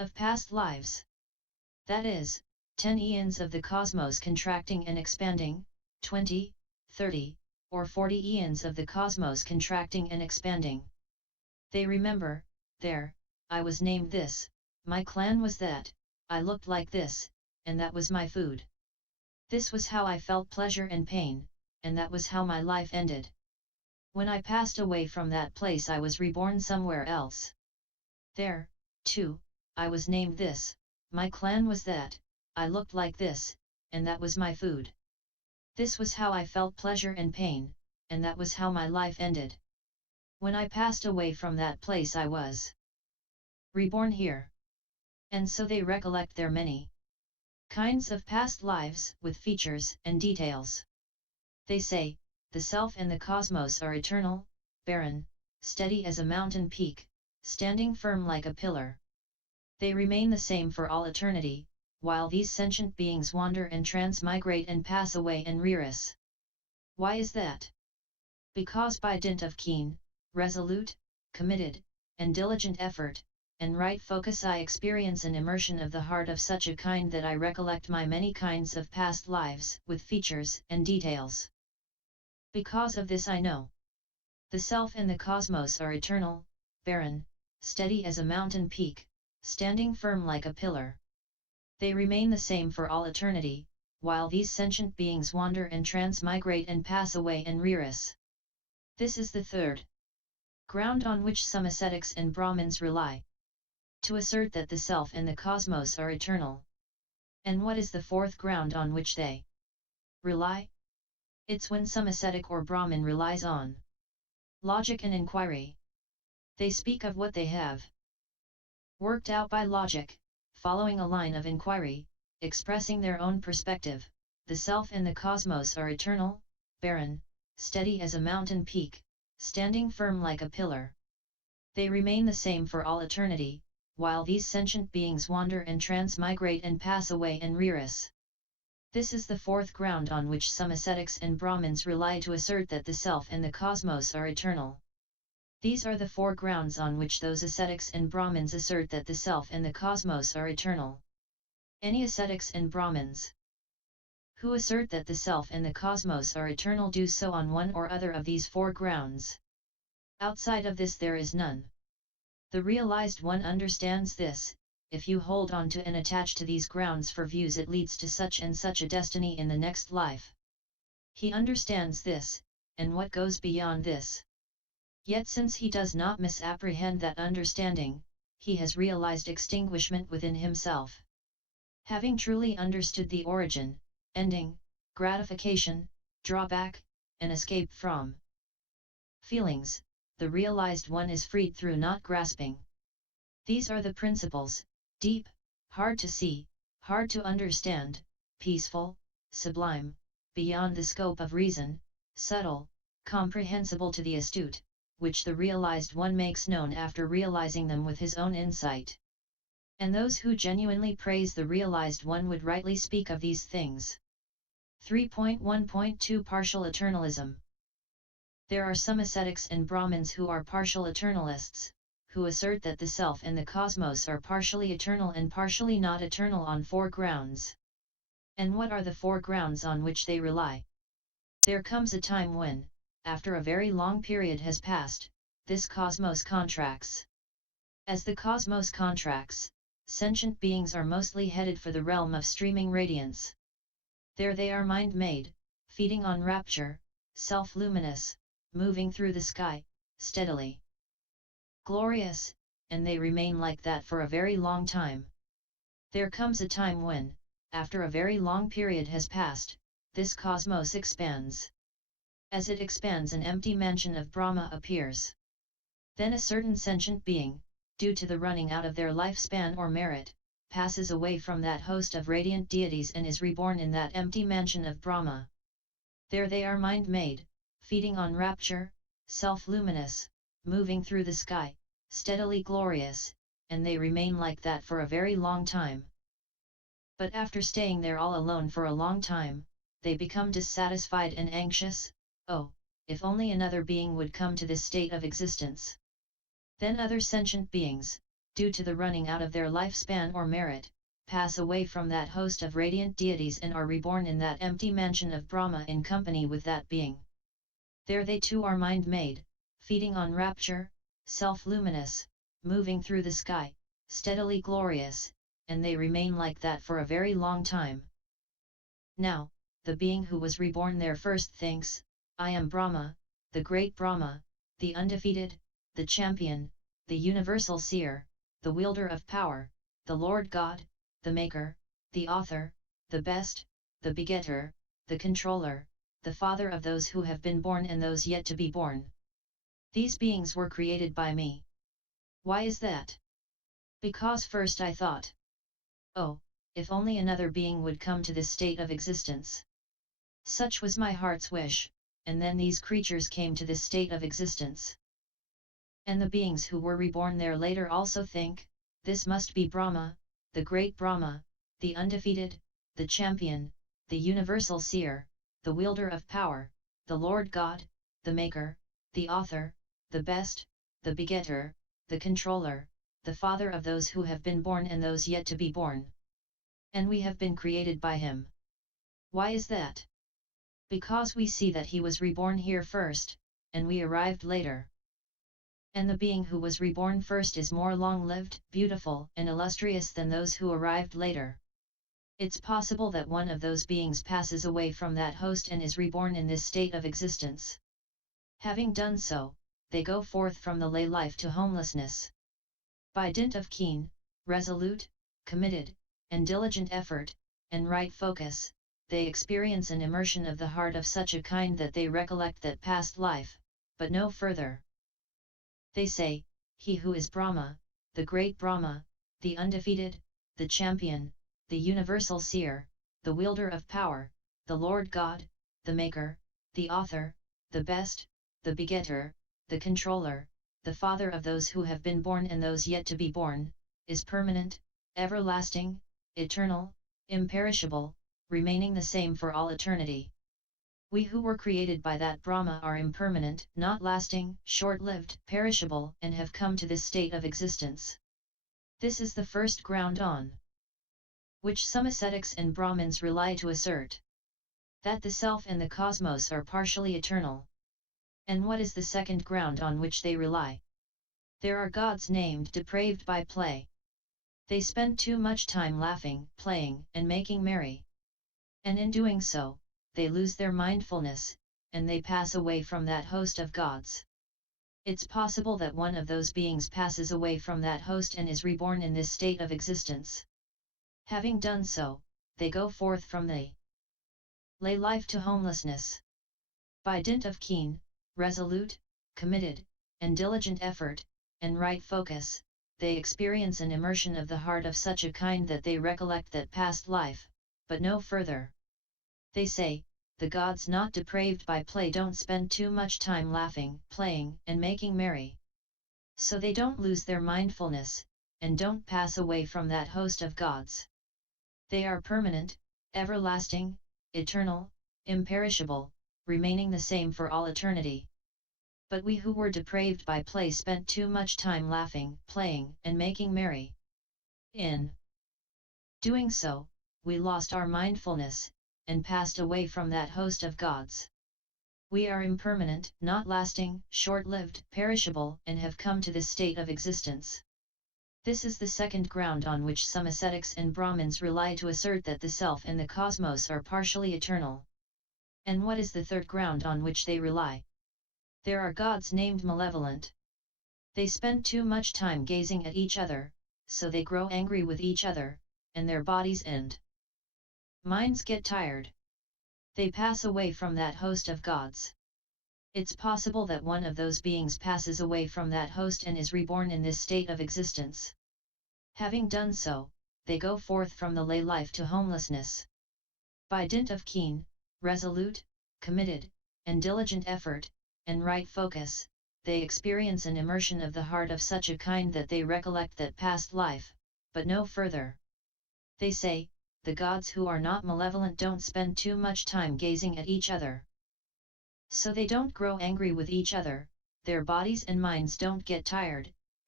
of past lives. That is, 10 eons of the cosmos contracting and expanding, 20, 30, or 40 eons of the cosmos contracting and expanding. They remember, there, I was named this, my clan was that, I looked like this, and that was my food. This was how I felt pleasure and pain, and that was how my life ended. When I passed away from that place I was reborn somewhere else. There, too, I was named this, my clan was that, I looked like this, and that was my food. This was how I felt pleasure and pain, and that was how my life ended. When I passed away from that place I was reborn here. And so they recollect their many kinds of past lives with features and details. They say, the self and the cosmos are eternal, barren, steady as a mountain peak, standing firm like a pillar. They remain the same for all eternity, while these sentient beings wander and transmigrate and pass away and rearise. Why is that? Because by dint of keen, resolute, committed, and diligent effort, and right focus I experience an immersion of the heart of such a kind that I recollect my many kinds of past lives with features and details. Because of this I know. The self and the cosmos are eternal, barren, steady as a mountain peak, standing firm like a pillar. They remain the same for all eternity, while these sentient beings wander and transmigrate and pass away and rearise. This is the third ground on which some ascetics and Brahmins rely, to assert that the self and the cosmos are eternal. And what is the fourth ground on which they rely? It's when some ascetic or Brahmin relies on logic and inquiry. They speak of what they have worked out by logic, following a line of inquiry, expressing their own perspective. The self and the cosmos are eternal, barren, steady as a mountain peak, standing firm like a pillar. They remain the same for all eternity, while these sentient beings wander and transmigrate and pass away and rearise. This is the fourth ground on which some ascetics and Brahmins rely to assert that the self and the cosmos are eternal. These are the four grounds on which those ascetics and Brahmins assert that the self and the cosmos are eternal. Any ascetics and Brahmins who assert that the self and the cosmos are eternal do so on one or other of these four grounds. Outside of this there is none. The realized one understands this. If you hold on to and attach to these grounds for views, it leads to such and such a destiny in the next life. He understands this, and what goes beyond this. Yet since he does not misapprehend that understanding, he has realized extinguishment within himself. Having truly understood the origin, ending, gratification, drawback, and escape from feelings, the realized one is freed through not grasping. These are the principles: deep, hard to see, hard to understand, peaceful, sublime, beyond the scope of reason, subtle, comprehensible to the astute, which the realized one makes known after realizing them with his own insight. And those who genuinely praise the realized one would rightly speak of these things. 3.1.2 Partial Eternalism. There are some ascetics and Brahmins who are partial eternalists, who assert that the self and the cosmos are partially eternal and partially not eternal on four grounds. And what are the four grounds on which they rely? There comes a time when, after a very long period has passed, this cosmos contracts. As the cosmos contracts, sentient beings are mostly headed for the realm of streaming radiance. There they are mind-made, feeding on rapture, self-luminous, moving through the sky, steadily glorious, and they remain like that for a very long time. There comes a time when, after a very long period has passed, this cosmos expands. As it expands, an empty mansion of Brahma appears. Then a certain sentient being, due to the running out of their lifespan or merit, passes away from that host of radiant deities and is reborn in that empty mansion of Brahma. There they are mind-made, feeding on rapture, self-luminous, moving through the sky, steadily glorious, and they remain like that for a very long time. But after staying there all alone for a long time, they become dissatisfied and anxious. Oh, if only another being would come to this state of existence. Then other sentient beings, due to the running out of their lifespan or merit, pass away from that host of radiant deities and are reborn in that empty mansion of Brahma in company with that being. There they too are mind-made, feeding on rapture, self-luminous, moving through the sky, steadily glorious, and they remain like that for a very long time. Now, the being who was reborn there first thinks, I am Brahma, the great Brahma, the undefeated, the champion, the universal seer, the wielder of power, the Lord God, the maker, the author, the best, the begetter, the controller, the father of those who have been born and those yet to be born. These beings were created by me. Why is that? Because first I thought, oh, if only another being would come to this state of existence. Such was my heart's wish, and then these creatures came to this state of existence. And the beings who were reborn there later also think, this must be Brahma, the great Brahma, the undefeated, the champion, the universal seer, the wielder of power, the Lord God, the maker, the author, the best, the begetter, the controller, the father of those who have been born and those yet to be born. And we have been created by him. Why is that? Because we see that he was reborn here first, and we arrived later. And the being who was reborn first is more long-lived, beautiful, and illustrious than those who arrived later. It's possible that one of those beings passes away from that host and is reborn in this state of existence. Having done so, they go forth from the lay life to homelessness. By dint of keen, resolute, committed, and diligent effort, and right focus, they experience an immersion of the heart of such a kind that they recollect that past life, but no further. They say, he who is Brahma, the great Brahma, the undefeated, the champion, the universal seer, the wielder of power, the Lord God, the maker, the author, the best, the begetter, the controller, the father of those who have been born and those yet to be born, is permanent, everlasting, eternal, imperishable, remaining the same for all eternity. We who were created by that Brahma are impermanent, not lasting, short-lived, perishable, and have come to this state of existence. This is the first ground on which some ascetics and Brahmins rely to assert that the self and the cosmos are partially eternal. And what is the second ground on which they rely? There are gods named depraved by play. They spend too much time laughing, playing, and making merry. And in doing so, they lose their mindfulness, and they pass away from that host of gods. It's possible that one of those beings passes away from that host and is reborn in this state of existence. Having done so, they go forth from the lay life to homelessness. By dint of keen, resolute, committed, and diligent effort, and right focus, they experience an immersion of the heart of such a kind that they recollect that past life, but no further. They say, the gods not depraved by play don't spend too much time laughing, playing, and making merry. So they don't lose their mindfulness, and don't pass away from that host of gods. They are permanent, everlasting, eternal, imperishable, remaining the same for all eternity. But we who were depraved by play spent too much time laughing, playing, and making merry. In doing so, we lost our mindfulness, and passed away from that host of gods. We are impermanent, not lasting, short-lived, perishable, and have come to this state of existence. This is the second ground on which some ascetics and Brahmins rely to assert that the self and the cosmos are partially eternal. And what is the third ground on which they rely? There are gods named malevolent. They spend too much time gazing at each other, so they grow angry with each other, and their bodies and minds get tired. They pass away from that host of gods. It's possible that one of those beings passes away from that host and is reborn in this state of existence. Having done so, they go forth from the lay life to homelessness. By dint of keen, resolute, committed, and diligent effort, and right focus, they experience an immersion of the heart of such a kind that they recollect that past life, but no further. They say, the gods who are not malevolent don't spend too much time gazing at each other. So they don't grow angry with each other, their bodies and minds don't get tired,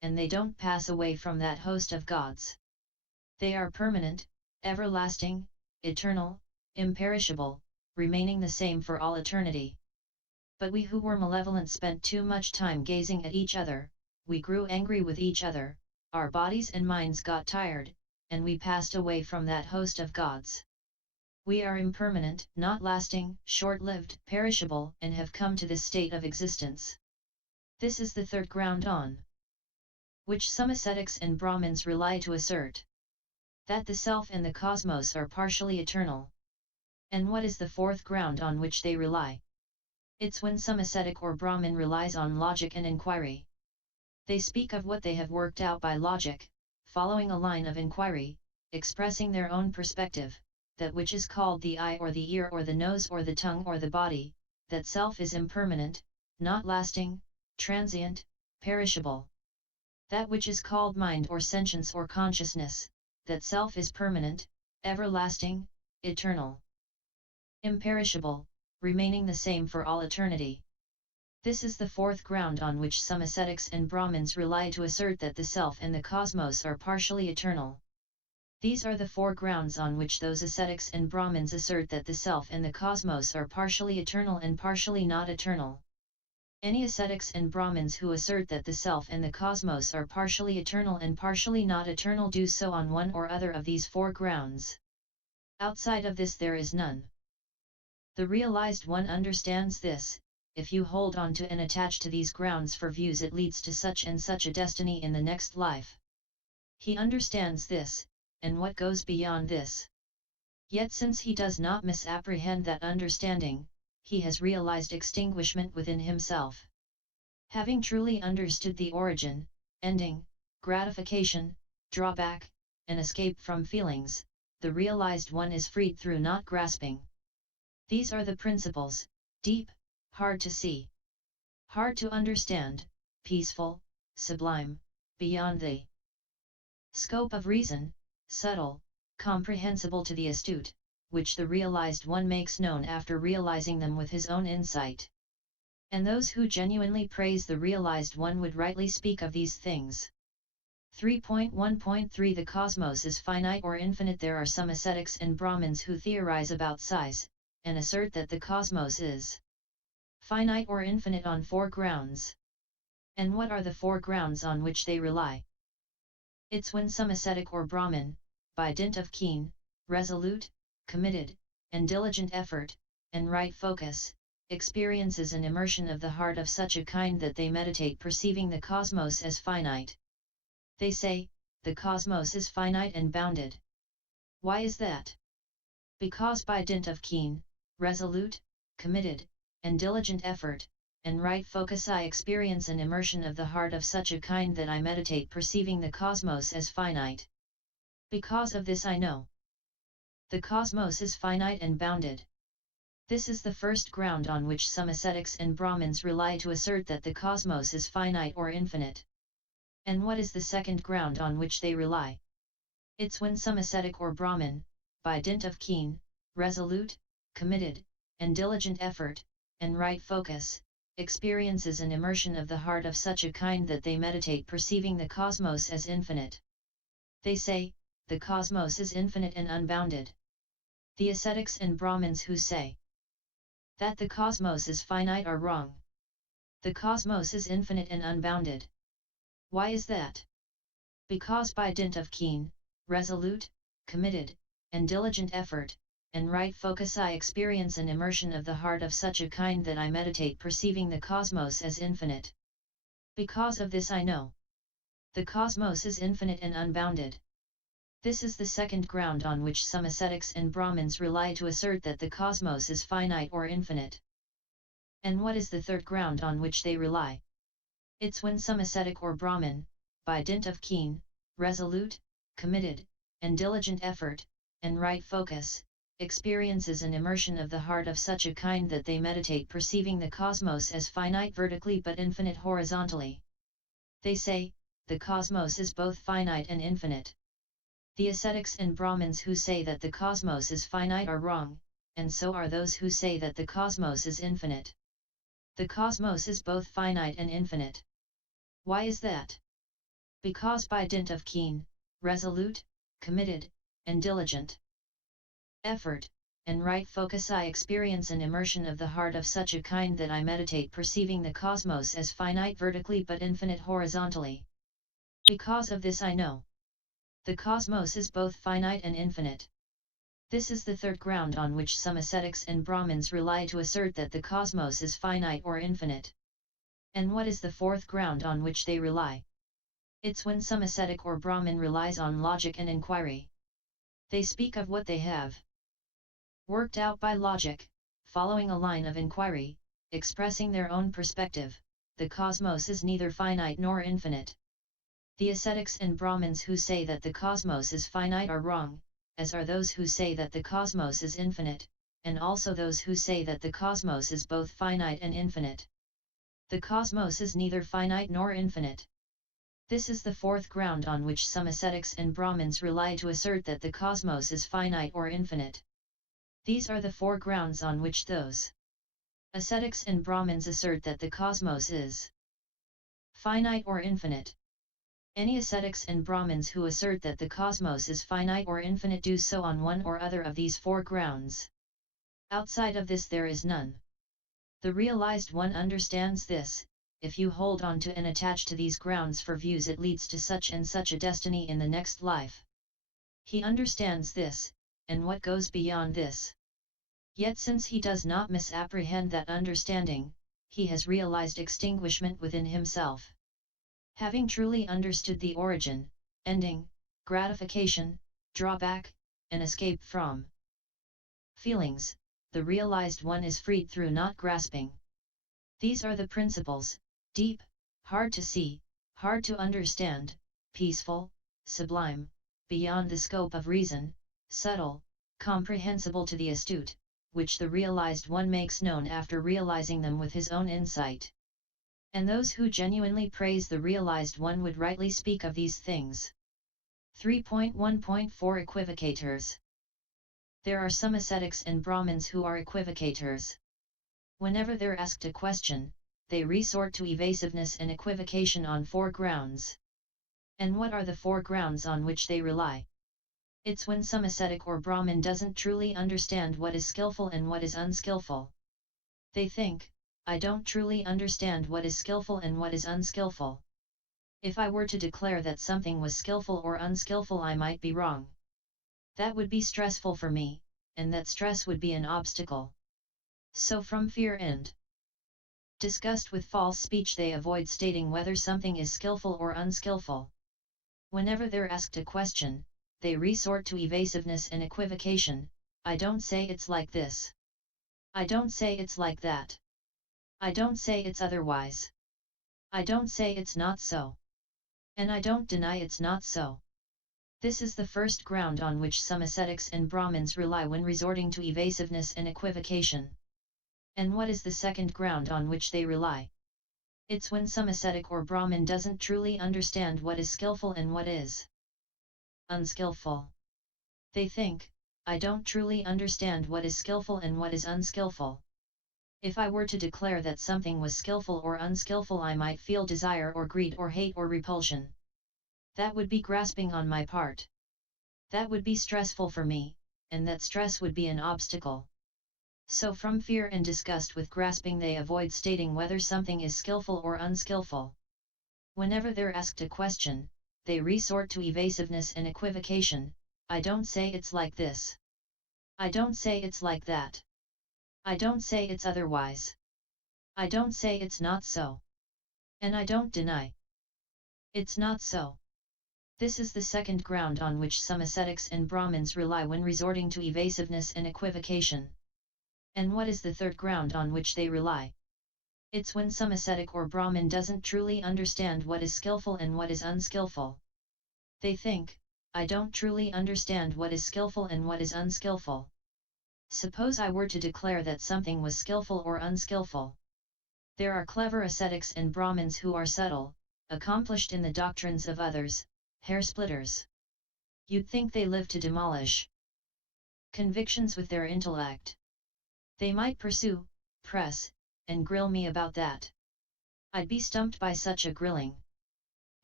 and they don't pass away from that host of gods. They are permanent, everlasting, eternal, imperishable, remaining the same for all eternity. But we who were malevolent spent too much time gazing at each other, we grew angry with each other, our bodies and minds got tired, and we passed away from that host of gods. We are impermanent, not lasting, short-lived, perishable, and have come to this state of existence. This is the third ground on which some ascetics and Brahmins rely to assert that the self and the cosmos are partially eternal. And what is the fourth ground on which they rely? It's when some ascetic or Brahmin relies on logic and inquiry. They speak of what they have worked out by logic, following a line of inquiry, expressing their own perspective, that which is called the eye or the ear or the nose or the tongue or the body, that self is impermanent, not lasting, transient, perishable. That which is called mind or sentience or consciousness, that self is permanent, everlasting, eternal, imperishable, remaining the same for all eternity. This is the fourth ground on which some ascetics and Brahmins rely to assert that the self and the cosmos are partially eternal. These are the four grounds on which those ascetics and Brahmins assert that the self and the cosmos are partially eternal and partially not eternal. Any ascetics and Brahmins who assert that the self and the cosmos are partially eternal and partially not eternal do so on one or other of these four grounds. Outside of this there is none. The realized one understands this. If you hold on to and attach to these grounds for views, it leads to such and such a destiny in the next life. He understands this, and what goes beyond this. Yet since he does not misapprehend that understanding, he has realized extinguishment within himself. Having truly understood the origin, ending, gratification, drawback, and escape from feelings, the realized one is freed through not grasping. These are the principles: deep, hard to see, hard to understand, peaceful, sublime, beyond the scope of reason, subtle, comprehensible to the astute, which the realized one makes known after realizing them with his own insight. And those who genuinely praise the realized one would rightly speak of these things. 3.1.3 The cosmos is finite or infinite. There are some ascetics and Brahmins who theorize about size, and assert that the cosmos is finite or infinite on four grounds. And what are the four grounds on which they rely? It's when some ascetic or Brahmin, by dint of keen, resolute, committed, and diligent effort, and right focus, experiences an immersion of the heart of such a kind that they meditate perceiving the cosmos as finite. They say, the cosmos is finite and bounded. Why is that? Because by dint of keen, resolute, committed, and diligent effort, and right focus I experience an immersion of the heart of such a kind that I meditate perceiving the cosmos as finite. Because of this I know the cosmos is finite and bounded. This is the first ground on which some ascetics and Brahmins rely to assert that the cosmos is finite or infinite. And what is the second ground on which they rely? It's when some ascetic or Brahmin, by dint of keen, resolute, committed, and diligent effort, and right focus, experiences an immersion of the heart of such a kind that they meditate perceiving the cosmos as infinite. They say, the cosmos is infinite and unbounded. The ascetics and Brahmins who say that the cosmos is finite are wrong. The cosmos is infinite and unbounded. Why is that? Because by dint of keen, resolute, committed, and diligent effort, and right focus I experience an immersion of the heart of such a kind that I meditate perceiving the cosmos as infinite. Because of this I know the cosmos is infinite and unbounded. This is the second ground on which some ascetics and Brahmins rely to assert that the cosmos is finite or infinite. And what is the third ground on which they rely? It's when some ascetic or Brahmin, by dint of keen, resolute, committed, and diligent effort, and right focus, experiences an immersion of the heart of such a kind that they meditate perceiving the cosmos as finite vertically but infinite horizontally. They say, the cosmos is both finite and infinite. The ascetics and Brahmins who say that the cosmos is finite are wrong, and so are those who say that the cosmos is infinite. The cosmos is both finite and infinite. Why is that? Because by dint of keen, resolute, committed, and diligent effort, and right focus I experience an immersion of the heart of such a kind that I meditate perceiving the cosmos as finite vertically but infinite horizontally. Because of this I know the cosmos is both finite and infinite. This is the third ground on which some ascetics and Brahmins rely to assert that the cosmos is finite or infinite. And what is the fourth ground on which they rely? It's when some ascetic or Brahmin relies on logic and inquiry. They speak of what they have worked out by logic, following a line of inquiry, expressing their own perspective. The cosmos is neither finite nor infinite. The ascetics and Brahmins who say that the cosmos is finite are wrong, as are those who say that the cosmos is infinite, and also those who say that the cosmos is both finite and infinite. The cosmos is neither finite nor infinite. This is the fourth ground on which some ascetics and Brahmins rely to assert that the cosmos is finite or infinite. These are the four grounds on which those ascetics and Brahmins assert that the cosmos is finite or infinite. Any ascetics and Brahmins who assert that the cosmos is finite or infinite do so on one or other of these four grounds. Outside of this there is none. The realized one understands this. If you hold on to and attach to these grounds for views, it leads to such and such a destiny in the next life. He understands this, and what goes beyond this. Yet since he does not misapprehend that understanding, he has realized extinguishment within himself. Having truly understood the origin, ending, gratification, drawback, and escape from feelings, the realized one is freed through not grasping. These are the principles: deep, hard to see, hard to understand, peaceful, sublime, beyond the scope of reason, subtle, comprehensible to the astute, which the realized one makes known after realizing them with his own insight. And those who genuinely praise the realized one would rightly speak of these things. 3.1.4 Equivocators. There are some ascetics and Brahmins who are equivocators. Whenever they're asked a question, they resort to evasiveness and equivocation on four grounds. And what are the four grounds on which they rely? It's when some ascetic or Brahmin doesn't truly understand what is skillful and what is unskillful. They think, I don't truly understand what is skillful and what is unskillful. If I were to declare that something was skillful or unskillful, I might be wrong. That would be stressful for me, and that stress would be an obstacle. So from fear and disgust with false speech they avoid stating whether something is skillful or unskillful. Whenever they're asked a question, they resort to evasiveness and equivocation. I don't say it's like this. I don't say it's like that. I don't say it's otherwise. I don't say it's not so. And I don't deny it's not so. This is the first ground on which some ascetics and Brahmins rely when resorting to evasiveness and equivocation. And what is the second ground on which they rely? It's when some ascetic or Brahmin doesn't truly understand what is skillful and what is unskillful. They think, I don't truly understand what is skillful and what is unskillful. If I were to declare that something was skillful or unskillful, I might feel desire or greed or hate or repulsion. That would be grasping on my part. That would be stressful for me, and that stress would be an obstacle. So from fear and disgust with grasping they avoid stating whether something is skillful or unskillful. Whenever they're asked a question, they resort to evasiveness and equivocation. I don't say it's like this. I don't say it's like that. I don't say it's otherwise. I don't say it's not so. And I don't deny it's not so. This is the second ground on which some ascetics and Brahmins rely when resorting to evasiveness and equivocation. And what is the third ground on which they rely? It's when some ascetic or Brahmin doesn't truly understand what is skillful and what is unskillful. They think, I don't truly understand what is skillful and what is unskillful. Suppose I were to declare that something was skillful or unskillful. There are clever ascetics and Brahmins who are subtle, accomplished in the doctrines of others, hair-splitters. You'd think they live to demolish convictions with their intellect. They might pursue, press, and grill me about that. I'd be stumped by such a grilling.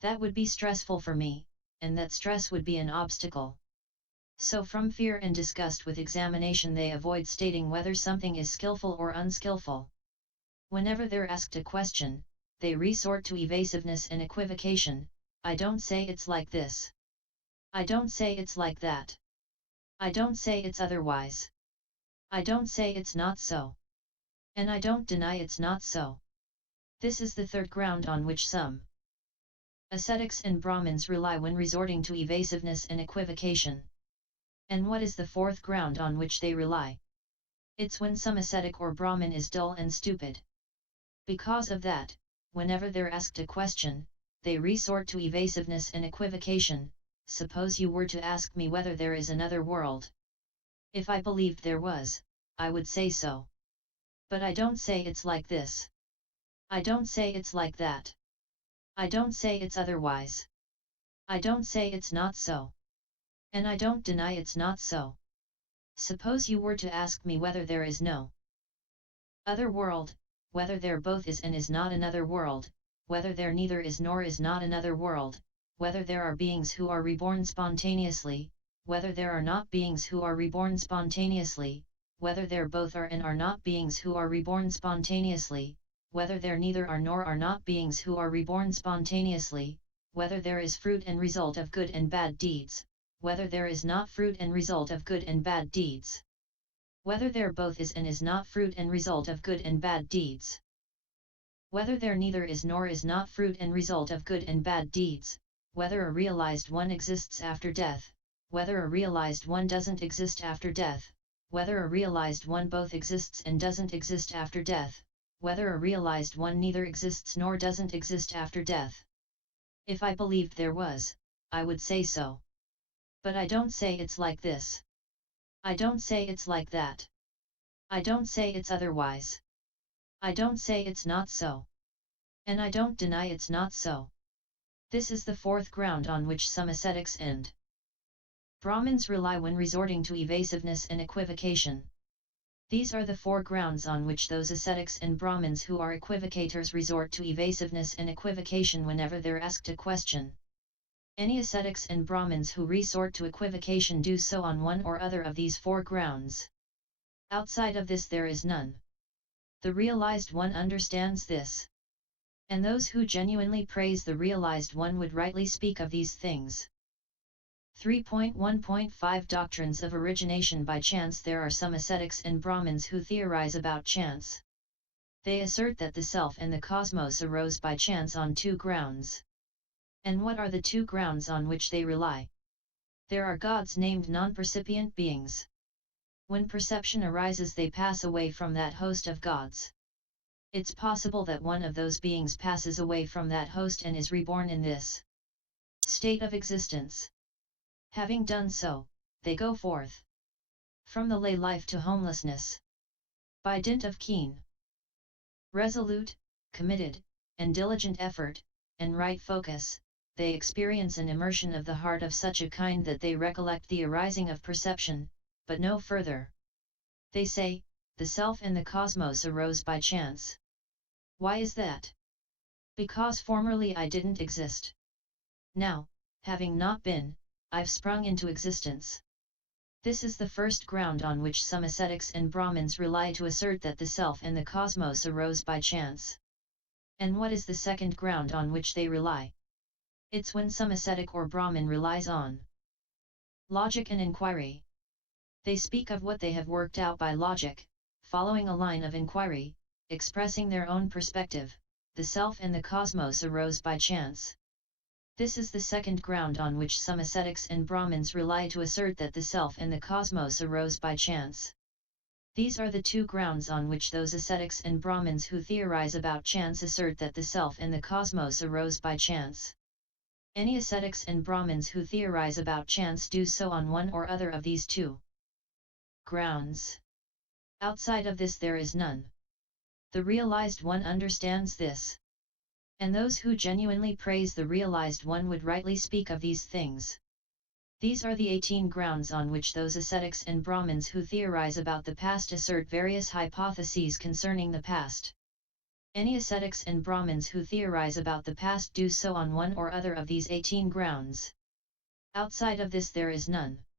That would be stressful for me, and that stress would be an obstacle. So from fear and disgust with examination they avoid stating whether something is skillful or unskillful. Whenever they're asked a question, they resort to evasiveness and equivocation. I don't say it's like this. I don't say it's like that. I don't say it's otherwise. I don't say it's not so. And I don't deny it's not so. This is the third ground on which some ascetics and Brahmins rely when resorting to evasiveness and equivocation. And what is the fourth ground on which they rely? It's when some ascetic or Brahmin is dull and stupid. Because of that, whenever they're asked a question, they resort to evasiveness and equivocation. Suppose you were to ask me whether there is another world. If I believed there was, I would say so. But I don't say it's like this. I don't say it's like that. I don't say it's otherwise. I don't say it's not so. And I don't deny it's not so. Suppose you were to ask me whether there is no other world, whether there both is and is not another world, whether there neither is nor is not another world, whether there are beings who are reborn spontaneously, whether there are not beings who are reborn spontaneously, whether there both are and are not beings who are reborn spontaneously, whether there neither are nor are not beings who are reborn spontaneously, whether there is fruit and result of good and bad deeds, whether there is not fruit and result of good and bad deeds, whether there both is and is not fruit and result of good and bad deeds, whether there neither is nor is not fruit and result of good and bad deeds, whether a realized one exists after death, whether a realized one doesn't exist after death, whether a realized one both exists and doesn't exist after death, whether a realized one neither exists nor doesn't exist after death. If I believed there was, I would say so. But I don't say it's like this. I don't say it's like that. I don't say it's otherwise. I don't say it's not so. And I don't deny it's not so. This is the fourth ground on which some ascetics and Brahmins rely when resorting to evasiveness and equivocation. These are the four grounds on which those ascetics and Brahmins who are equivocators resort to evasiveness and equivocation whenever they're asked a question. Any ascetics and Brahmins who resort to equivocation do so on one or other of these four grounds. Outside of this there is none. The realized one understands this. And those who genuinely praise the realized one would rightly speak of these things. 3.1.5 Doctrines of Origination by Chance. There are some ascetics and Brahmins who theorize about chance. They assert that the self and the cosmos arose by chance on two grounds. And what are the two grounds on which they rely? There are gods named non-percipient beings. When perception arises they pass away from that host of gods. It's possible that one of those beings passes away from that host and is reborn in this state of existence. Having done so, they go forth from the lay life to homelessness. By dint of keen, resolute, committed, and diligent effort, and right focus, they experience an immersion of the heart of such a kind that they recollect the arising of perception, but no further. They say, the self and the cosmos arose by chance. Why is that? Because formerly I didn't exist. Now, having not been, I've sprung into existence. This is the first ground on which some ascetics and Brahmins rely to assert that the self and the cosmos arose by chance. And what is the second ground on which they rely? It's when some ascetic or Brahmin relies on logic and inquiry. They speak of what they have worked out by logic, following a line of inquiry, expressing their own perspective. The self and the cosmos arose by chance. This is the second ground on which some ascetics and Brahmins rely to assert that the self and the cosmos arose by chance. These are the two grounds on which those ascetics and Brahmins who theorize about chance assert that the self and the cosmos arose by chance. Any ascetics and Brahmins who theorize about chance do so on one or other of these two grounds. Outside of this there is none. The realized one understands this. And those who genuinely praise the realized one would rightly speak of these things. These are the 18 grounds on which those ascetics and Brahmins who theorize about the past assert various hypotheses concerning the past. Any ascetics and Brahmins who theorize about the past do so on one or other of these 18 grounds. Outside of this there is none.